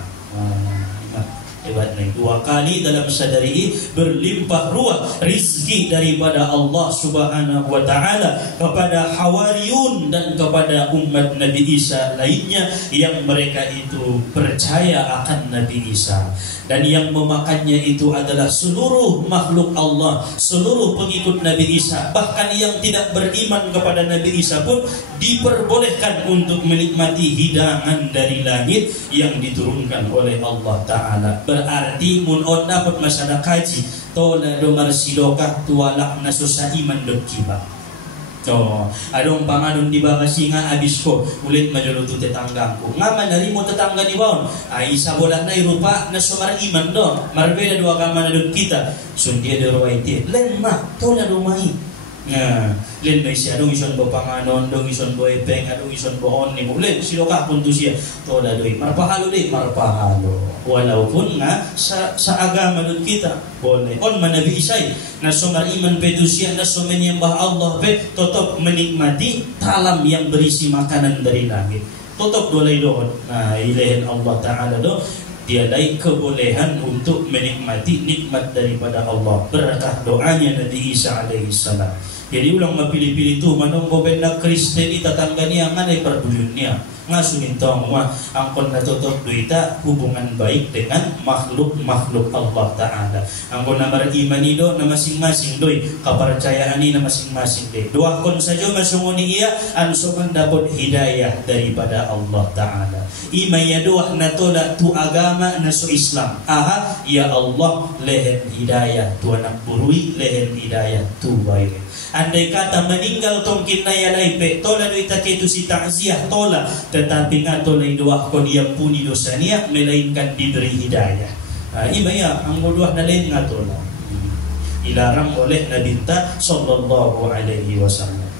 Hebat nih 2 kali dalam sadari berlimpah ruah rizki daripada Allah Subhanahu wa taala kepada Hawariyun dan kepada umat Nabi Isa lainnya yang mereka itu percaya akan Nabi Isa, dan yang memakannya itu adalah seluruh makhluk Allah, seluruh pengikut Nabi Isa. Bahkan yang tidak beriman kepada Nabi Isa pun diperbolehkan untuk menikmati hidangan dari langit yang diturunkan oleh Allah Ta'ala. Berarti mun on dapat masalah kaji tola do marsidokah tualak na susaiman dot kiba. Oh, adong panganon di bawah singa abis ko ulit majulo tu tetanggangku. Ngaman dari mo tetangga di bawon. Ai isa bola na rupa na sumar iman do. Marbeda dua agama na dot kita. Sundia de roaiti. Len ma tola do mai. Nah, len may siya adong ison bo panganon, dong ison bo epeng, adong ison bo on ni mo. Len siloka pun tu siya. Tola doy marpahalo de marpahalo. Walaupun nga sa agama dot kita boleh. On manabi isay na sumar iman pe tu siya na sumenyembah Allah pe tetap menikmati talam yang berisi makanan dari langit. Tetap dolay doon. Nah, ilahin Allah Ta'ala do tiadai kebolehan untuk menikmati nikmat daripada Allah berkah doanya Nabi Isa alaihi salam. Jadi ulang mapilih-pilih tu manong bobenda Kristen ita tanggani ang anay parbulunnya ngasunin tong wa angkon natutup duita hubungan baik dengan makhluk Allah Ta'ala. Angkon na beriman ido na masing-masing doy kepercayaan ni na masing-masing de. Dua kon saja masunguni iya ansuman dapat hidayah daripada Allah Ta'ala. Imaya doa natola tu agama na su Islam. Aha ya Allah lehen hidayah tu anak burui lehen hidayah tu baik. Andai kata meninggal tongkin na yanay pe tola do itake tu si ta'ziah tola, tetapi nga tola idoah ko diampuni dosa niya melainkan diberi hidayah. Imaya ang muduah na lain nga tola ilarang oleh Nabi sallallahu alaihi wasallam.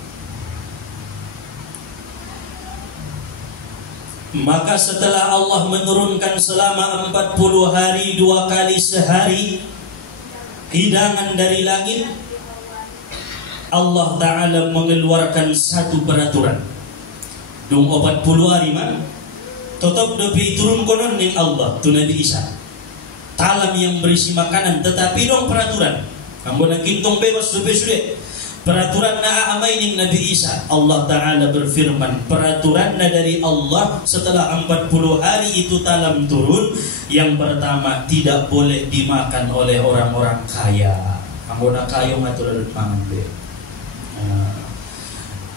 Maka setelah Allah menurunkan selama 40 hari 2 kali sehari hidangan dari langit, Allah Ta'ala mengeluarkan satu peraturan. Dung 40 hari man tetap dopi turun konon ning Allah tu Nabi Isa talam yang berisi makanan, tetapi dong peraturan anggo nang kintong bebas dopi sudah peraturan na amay ning Nabi Isa. Allah Ta'ala berfirman peraturan na dari Allah setelah 40 hari itu talam turun. Yang pertama tidak boleh dimakan oleh orang-orang kaya. Anggo na kayo nga tulad mangan be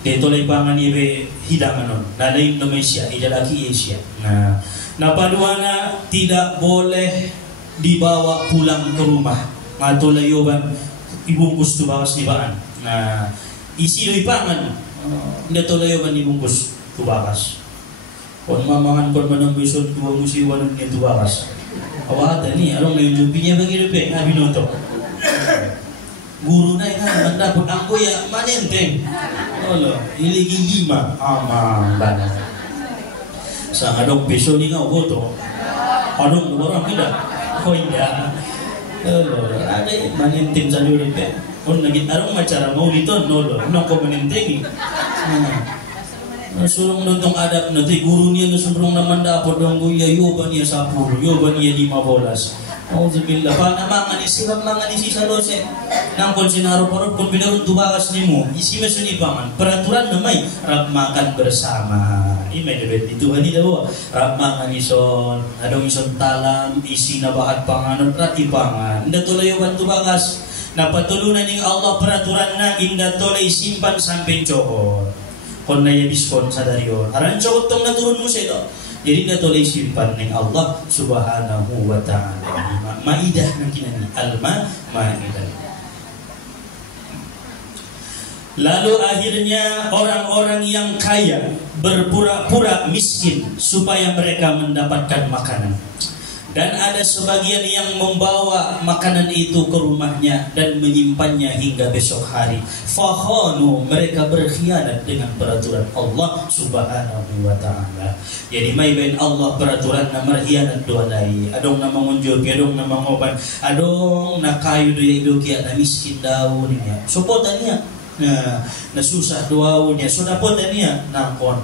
dito lay pangan ibe hidangan non nalay Indonesia idalaki Asia. Nah, napaduana tidak boleh dibawa pulang ke rumah. Matulay yoban ibungkus tu bawas di baan. Nah, isi doy pangan dito lay yoban ibungkus tu bawas. Kon mamangan kon manambison tuwa musiwan ni tu bawas. Awatan ni along na yung jupinya bagi dope nga binoto. Guru na nga mandapot angko ya manenteng. Olo, iligi 5 amang bana. Sa adong peso ni nga ugoto. Adong orang tidak. Oh iya. Olo, ada manenteng sa dulu pe. On nagit arong macara mau dito nolo. Nang ko manenteng. Sulong nontong adab nanti guru niya nasubrong naman dapot dong guya yoban niya 10, yoban niya 15. Auzubillah. Pana mangan isi mangan isi salose. Nang kon sinaro-paro kon binarun tubawas nimo. Isi mesuni pangan. Peraturan namay rab makan bersama. Imay debet itu hani daw. Rab makan ison, adong ison talam isi na bahat panganon rati pangan. Nda tulayo ban tubagas. Na patulunan ning Allah peraturan na inda tolay simpan sampai cokot. Kon na diskon sa dariyo. Aran cokot tong naturun mo sa jadi na tolay simpan ning Allah subhanahu wa ta'ala. Maidah ng kinani. Maidah. Lalu akhirnya orang-orang yang kaya berpura-pura miskin supaya mereka mendapatkan makanan. Dan ada sebagian yang membawa makanan itu ke rumahnya dan menyimpannya hingga besok hari. Fakhanu, mereka berkhianat dengan peraturan Allah subhanahu wa ta'ala. Jadi may bain Allah peraturan na marhianat dualay. Adong na mangunjob, adong na mangoban, adong na kayo do kaya na miskin daw niya. Suportan niya. Na susah doanya sudah pun niya nakon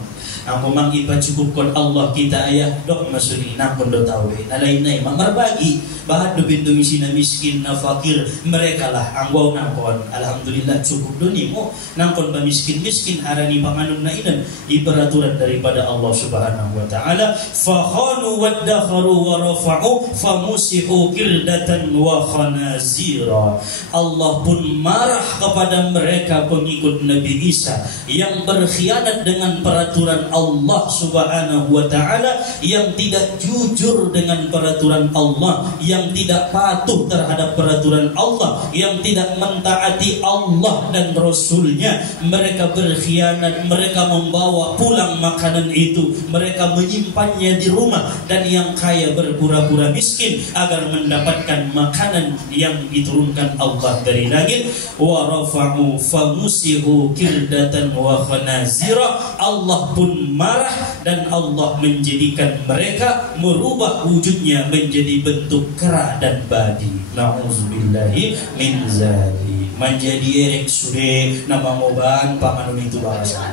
ang kumanggipan cukupkon Allah kita ayah dok masuli nakon do tawe nalainay marbagi bahat do bindung sina miskin na fakir mereka lah ang wow nakon alhamdulillah cukup do nimo nakon ba miskin harani panganun na inan iperaturan daripada Allah subhanahu wa ta'ala. Fakhanu waddakharu wa rafa'u famusihu kirdatan wa khanazira. Allah pun marah kepada mereka pengikut Nabi Isa yang berkhianat dengan peraturan Allah subhanahu wa ta'ala, yang tidak jujur dengan peraturan Allah, yang tidak patuh terhadap peraturan Allah, yang tidak mentaati Allah dan Rasulnya. Mereka berkhianat, mereka membawa pulang makanan itu, mereka menyimpannya di rumah, dan yang kaya berpura-pura miskin agar mendapatkan makanan yang diturunkan Allah dari langit. Wa rafa'u famusihu kirdatan wa khanazira. Allah pun marah dan Allah menjadikan mereka merubah wujudnya menjadi bentuk kera dan babi. Nauzubillahi min zalik. Menjadi erek sude nama ngoban panganun itu bahasa.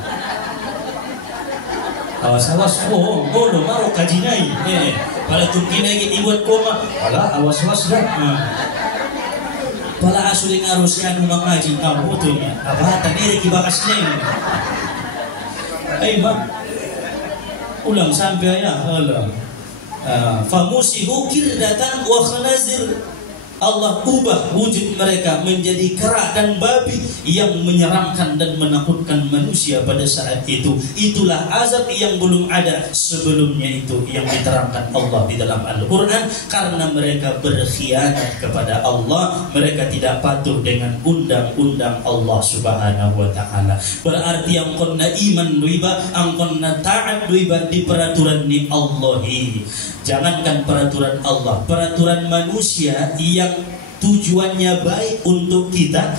Awas-awas lo maro kajinai. Pala tungkinai gini buat koma. Pala awas-awas dah. Pala asuling arusnya numang ngaji kamu tuh ya. Apa tadi kibakasnya ini. Bang, ulang sampai ya Allah. Famusihu kirdatan wa khanazir. Allah ubah wujud mereka menjadi kera dan babi yang menyeramkan dan menakutkan manusia pada saat itu. Itulah azab yang belum ada sebelumnya itu yang diterangkan Allah di dalam Al-Quran. Karena mereka berkhianat kepada Allah, mereka tidak patuh dengan undang-undang Allah subhanahu wa ta'ala. Berarti yang kena iman duiba, ang kena taat duiba di peraturan ni Allahi. Jangankan peraturan Allah, peraturan manusia yang tujuannya baik untuk kita,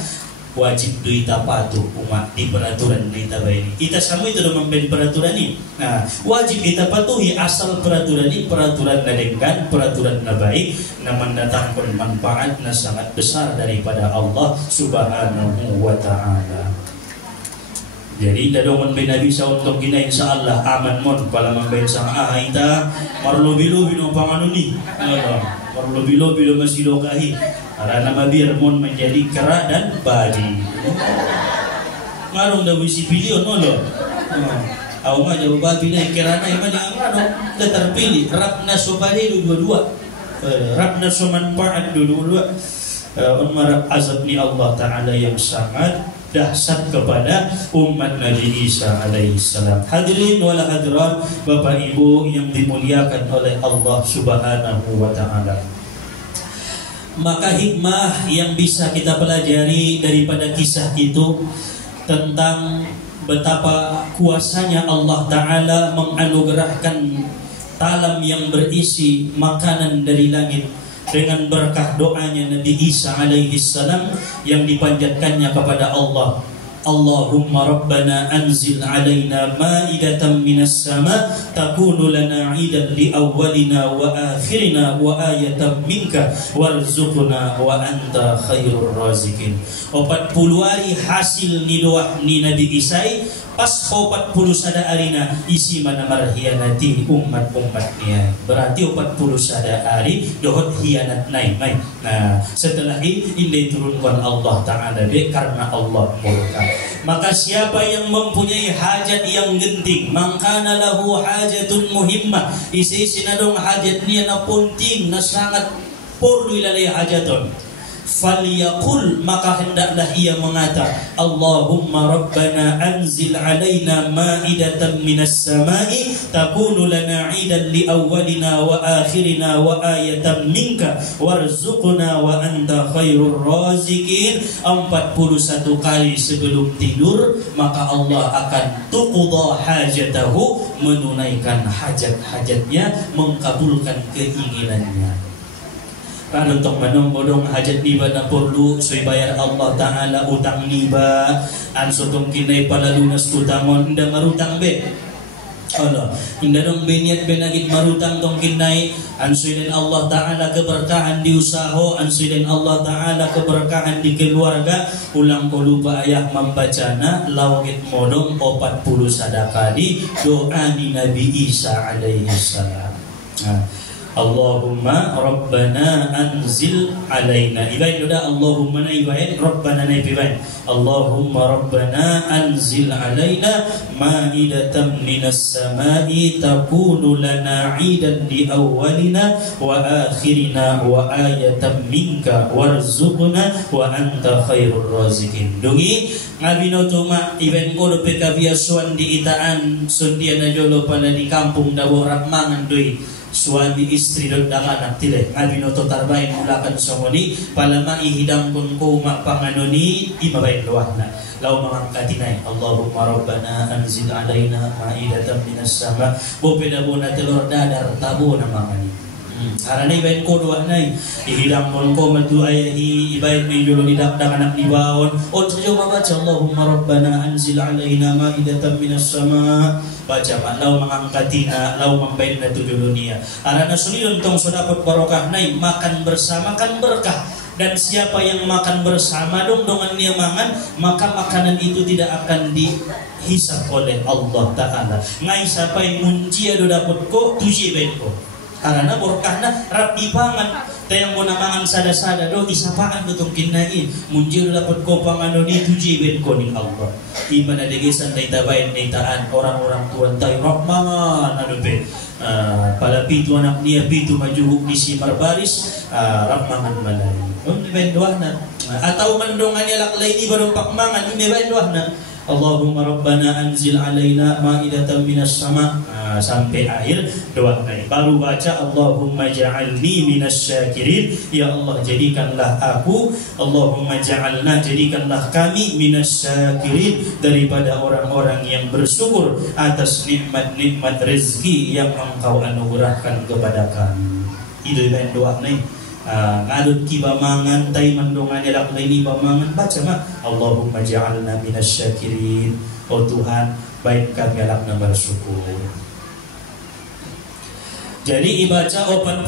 wajib kita patuh umat di peraturan kita baik. Kita semua itu dalam membeli peraturan ini. Nah, wajib kita patuhi asal peraturan ini peraturan nadengkan, peraturan baik, na mendatangkan manfaat na sangat besar daripada Allah subhanahu wa ta'ala. Jadi dadongan bin Nabi sa untuk gina insyaallah aman mon pala mambayin sang ita marlobi-lobi no panganuni. Marlobi-lobi do masilokahi. Karena mabir mon menjadi kera dan babi. Ngarong daw si pilio no lo. Aw ma jauh babi na kera na iman yang ano terpilih rabna sobade dua-dua. Rabna somanfaat dua-dua. Umarap azab ni Allah Ta'ala yang sangat dahsyat kepada umat Nabi Isa alaihissalam. Hadirin wala hadirat, Bapak Ibu yang dimuliakan oleh Allah subhanahu wa ta'ala. Maka hikmah yang bisa kita pelajari daripada kisah itu tentang betapa kuasanya Allah Ta'ala menganugerahkan talam yang berisi makanan dari langit dengan berkah doanya Nabi Isa alaihissalam yang dipanjatkannya kepada Allah. Allahumma rabbana anzil alaina ma'idatan minas sama takunu lana 'idan li awwalina wa akhirina wa ayatan minka warzuqna wa anta khairur razikin. 40 hari hasil ni doa ni Nabi Isa pas 41 arina isi mana marhianati umat-umatnya. Berarti 41 hari dohot hianat naik. Nah, setelah ini turunkan Allah Ta'ala karena Allah murka. Maka siapa yang mempunyai hajat yang genting, mangkana lahu hajatun muhimmah, isi sinadong hajat niya na punting na sangat perlu ilalay hajaton. falyaqul, maka hendaklah ia mengata, Allahumma rabbana anzil alaina ma'idatan minas sama'i takunu lana 'idan li awwalina wa akhirina wa ayatan minka warzuqna wa anta khairur raziqin. 41 kali sebelum tidur, maka Allah akan tuqudha hajatahu, menunaikan hajat-hajatnya, mengkabulkan keinginannya. Kan untuk menung-bodong hajat niba na perlu soy bayar Allah Ta'ala utang niba an sotong kinay palalunas utangon nda marutang be. Allah inda dong beniat benagit marutang tong kinay an soy Allah Ta'ala keberkahan di usaho, an soy Allah Ta'ala keberkahan di keluarga. Ulang ko lupa ayah membacana lawagit modong 40 sadakali doa di Nabi Isa alaihi salam. Allahumma rabbana anzil alaina, ibain udah Allahumma na ibain, rabbana na ibain. Allahumma rabbana anzil alaina ma'idatan minas sama'i takunu lana 'idan li awwalina wa akhirina wa ayatan minka warzuqna wa anta khairur raziqin. Dungi ngabinoto ma ibain ko do pekabiasuan di itaan sundiana jolo pada di kampung dabo rakmangan doi suami istri dan anak tile ngabinoto tarbain mulakan songoni palama ihidang kun ko mapanganoni imabain luahna lau mangangkatinay Allahumma rabbana anzil alaina ma'idatan minas sama bopeda bona telur dadar tabo na mangani Haranay ibayin ko doa nay ihidang kun ko madu ayahi ibayin may julo nidakdak anak nibaon o tuyo mabaca Allahumma rabbana anzil alaina ma'idatan minas sama baca lau mangangkatina lau mambayin na tujulo niya arana sunilon tong so dapat barokah nay makan bersama kan berkah. Dan siapa yang makan bersama dongan dia mangan, maka makanan itu tidak akan dihisap oleh Allah Ta'ala. Ngai siapa yang muncia do dapat ko tuji baik ko karena berkahna rapi pangan tayang mo namangan sada-sada do isapaan betong kinai muncia do dapat ko pangan ni tuji baik ko ni Allah. Iman ada gesan na itabayin na itaan orang-orang tuan tayo rahman ano be pala pitu anak niya pitu majuhuk di si marbaris rahmangan malay ini doana atau mendongan yalak laini baru pakmangan ini doana Allahumma rabbana anzil alaina ma'idatan minas sama sampai akhir doa baru baca Allahumma ja'alni minas syakirin, ya Allah jadikanlah aku, Allahumma ja'alna jadikanlah kami minas syakirin daripada orang-orang yang bersyukur atas nikmat-nikmat rezeki yang engkau anugerahkan kepada kami. Itu doa nih ngadut ki bamangan tay mandongan elak laini bamangan baca mah Allahumma ja'alna minas syakirin, oh Tuhan baik kami elak na bersyukur. Jadi ibaca 40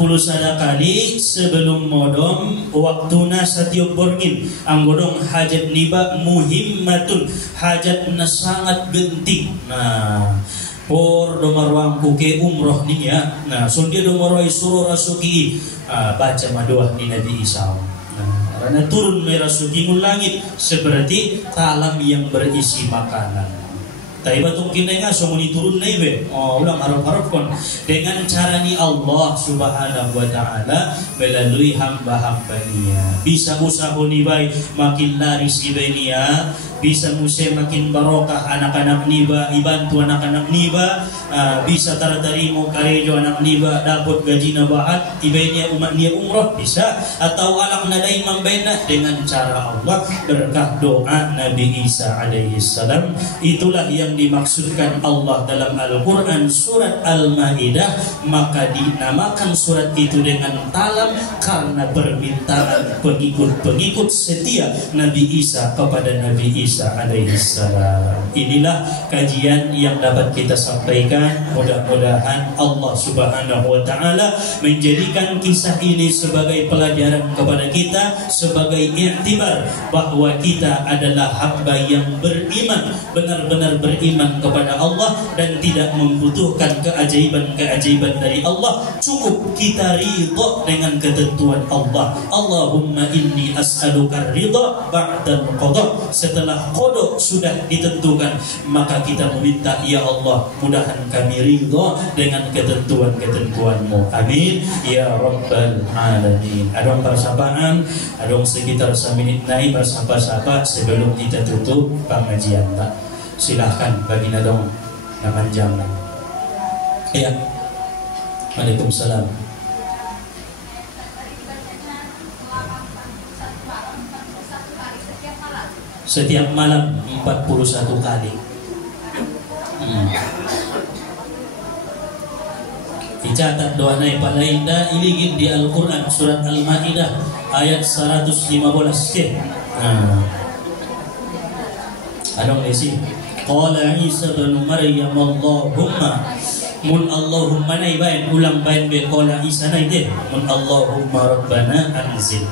kali sebelum modom waktuna satiup borgin anggodong hajat niba muhimmatun hajatna sangat genting. Nah por domarwang kuke umroh nih ya. Nah sundia domarwai suruh rasuki baca madoah ni Nabi Isa. Nah, karena turun merasuki langit seperti talam yang berisi makanan. Tapi batung kinai nga songoni turun na ibe. Oh ulang harap-harap kon dengan cara ni Allah Subhanahu wa Ta'ala melalui hamba-hambanya. Bisa usaha ni bay makin laris ibe niya. Bisa musya makin barokah anak-anak niba, ibantu anak-anak niba, bisa taratarimo karejo anak niba dapat gaji na bahat, ibenya umat niya umroh bisa, atau alak na day mambayna dengan cara Allah berkah doa Nabi Isa alaihi salam. Itulah yang dimaksudkan Allah dalam Al-Quran surat Al-Ma'idah, maka dinamakan surat itu dengan talam karena permintaan pengikut-pengikut setia Nabi Isa kepada Nabi Isa alaihi salam. Inilah kajian yang dapat kita sampaikan. Mudah-mudahan Allah Subhanahu wa Ta'ala menjadikan kisah ini sebagai pelajaran kepada kita, sebagai iktibar bahwa kita adalah hamba yang beriman, benar-benar beriman beriman kepada Allah dan tidak membutuhkan keajaiban-keajaiban dari Allah. Cukup kita ridha dengan ketentuan Allah. Allahumma inni as'aluka ridha ba'dal qada. Setelah qada sudah ditentukan, maka kita meminta, ya Allah, mudahan kami ridha dengan ketentuan-ketentuan-Mu. Amin ya rabbal alamin. Adong persabaan, adong sekitar semenit naik bersapa-sapa sebelum kita tutup pengajian, Pak. Silahkan bagi nadong namanjang. Ya. Waalaikumsalam. Setiap malam 41 kali. Dicatat doa yang paling indah iligin di Al-Quran surat Al-Ma'idah ayat 115. Adong lesi. Qala Isa bin Maryam Allahumma mun Allahumma naibain ulang bain be qala Isa naide mun Allahumma rabbana anzil.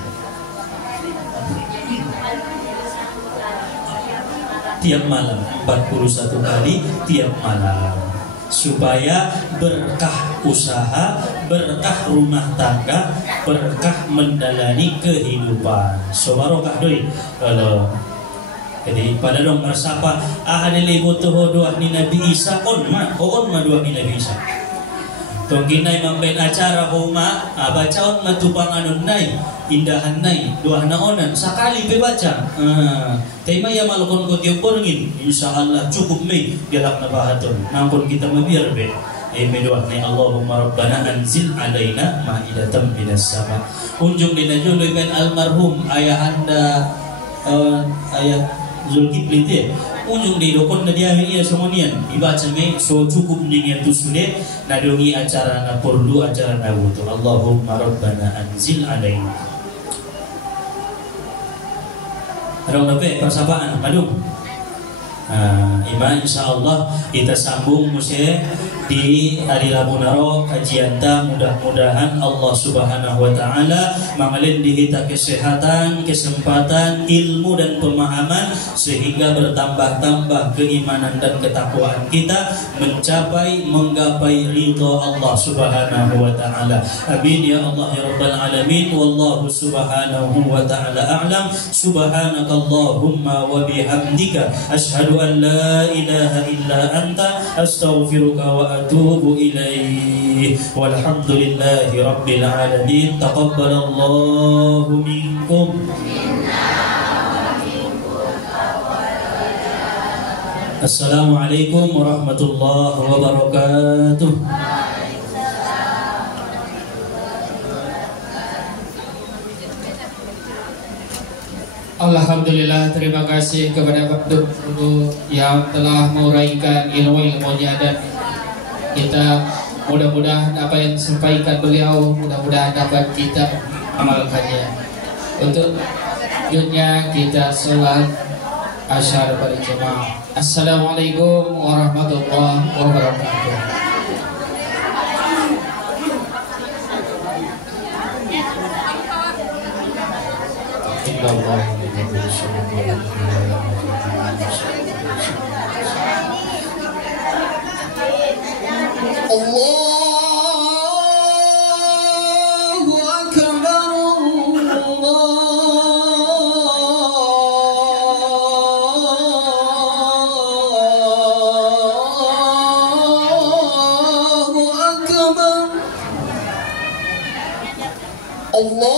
Tiap malam 41 kali tiap malam, supaya berkah usaha, berkah rumah tangga, berkah menjalani kehidupan. So barokah doi. Kalau jadi pada dong bersapa ada butuh doa ni Nabi Isa on ma doa ni Nabi Isa. Tong kinai mampen acara homa bacaon matupanganon nai indahan nai doa na onan sakali pe baca. Tema ya malakon ko tiyo porngin insyaallah cukup me galak na bahaton. Nangkon kita mabiar be. Doa ni Allahumma rabbana anzil alaina ma'idatan minas sama. Unjung dinajuloy kan almarhum ayahanda ayah Zulkifli te unjung di dokon na dia iya somonian ibaca me so cukup dengan tu sudah nadongi acara na perlu acara na wutu. Allahumma rabbana anzil alaina. Adong nape persapaan madung. Ima insyaallah kita sambung musye di hari Rabu naro kajian ta. Mudah-mudahan Allah Subhanahu wa taala mangalin di kita kesehatan, kesempatan, ilmu dan pemahaman sehingga bertambah-tambah keimanan dan ketakwaan kita mencapai menggapai ridha Allah Subhanahu wa taala. Amin ya Allah ya rabbal alamin. Wallahu subhanahu wa taala a'lam. Subhanakallahumma wa bihamdika asyhadu an la ilaha illa anta astaghfiruka wa atubu ilaih. Walhamdulillahi rabbil alamin. Taqabbalallahu minkum. Assalamualaikum warahmatullahi wabarakatuh. Alhamdulillah, terima kasih kepada Pak Guru yang telah menguraikan ilmu-ilmunya, dan kita mudah-mudahan apa yang disampaikan beliau mudah-mudahan dapat kita amalkannya. Untuk selanjutnya kita sholat asyar berjamaah. Assalamualaikum warahmatullahi wabarakatuh. Allahu Akbar, Allahu Akbar,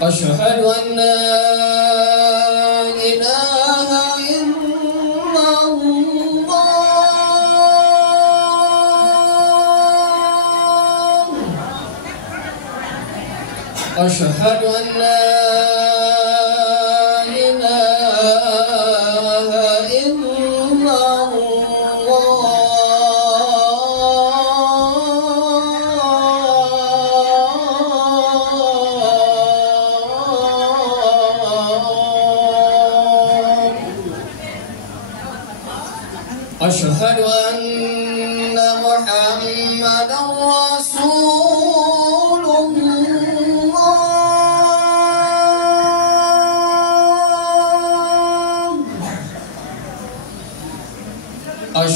Asyhadu an la ilaha illallah. Asyhadu an la ilaha illallah.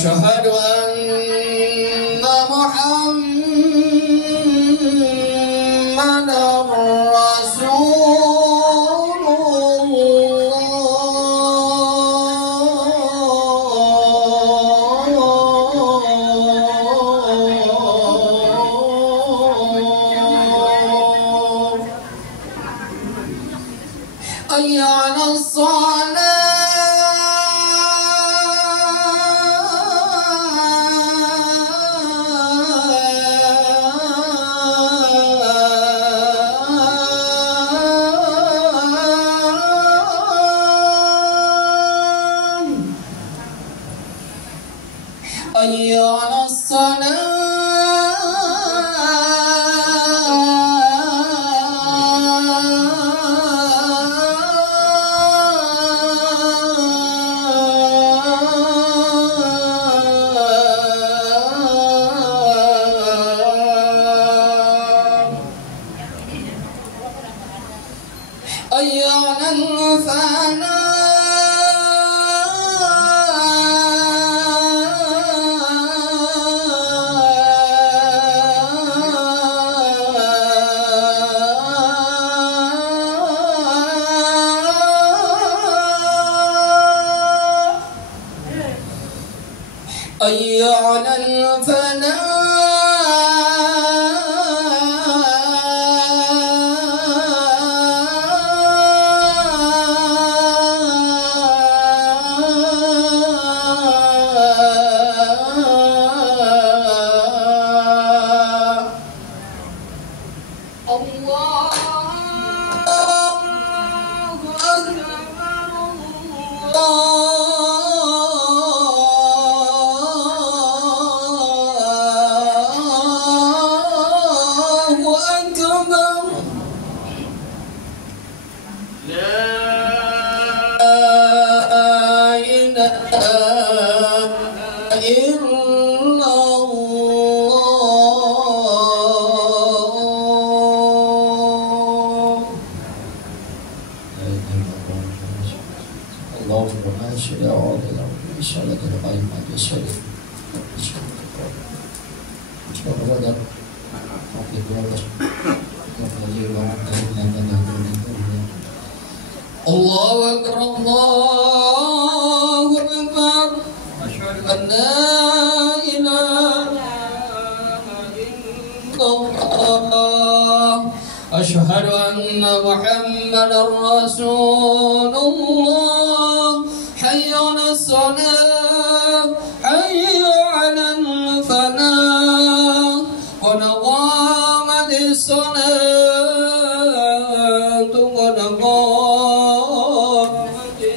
أشهد أن محمدا رسول الله. حي على حي على حي على الله أكبر الله أكبر أشهد أن لا إله إلا الله أشهد أن محمدا رسول الله حي على الصلاة حي على الفلاح قد قامت الصلاة قد قامت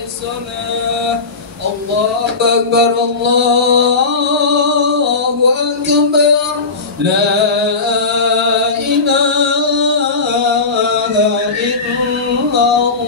الصلاة الله أكبر الله أكبر لا إله إلا الله.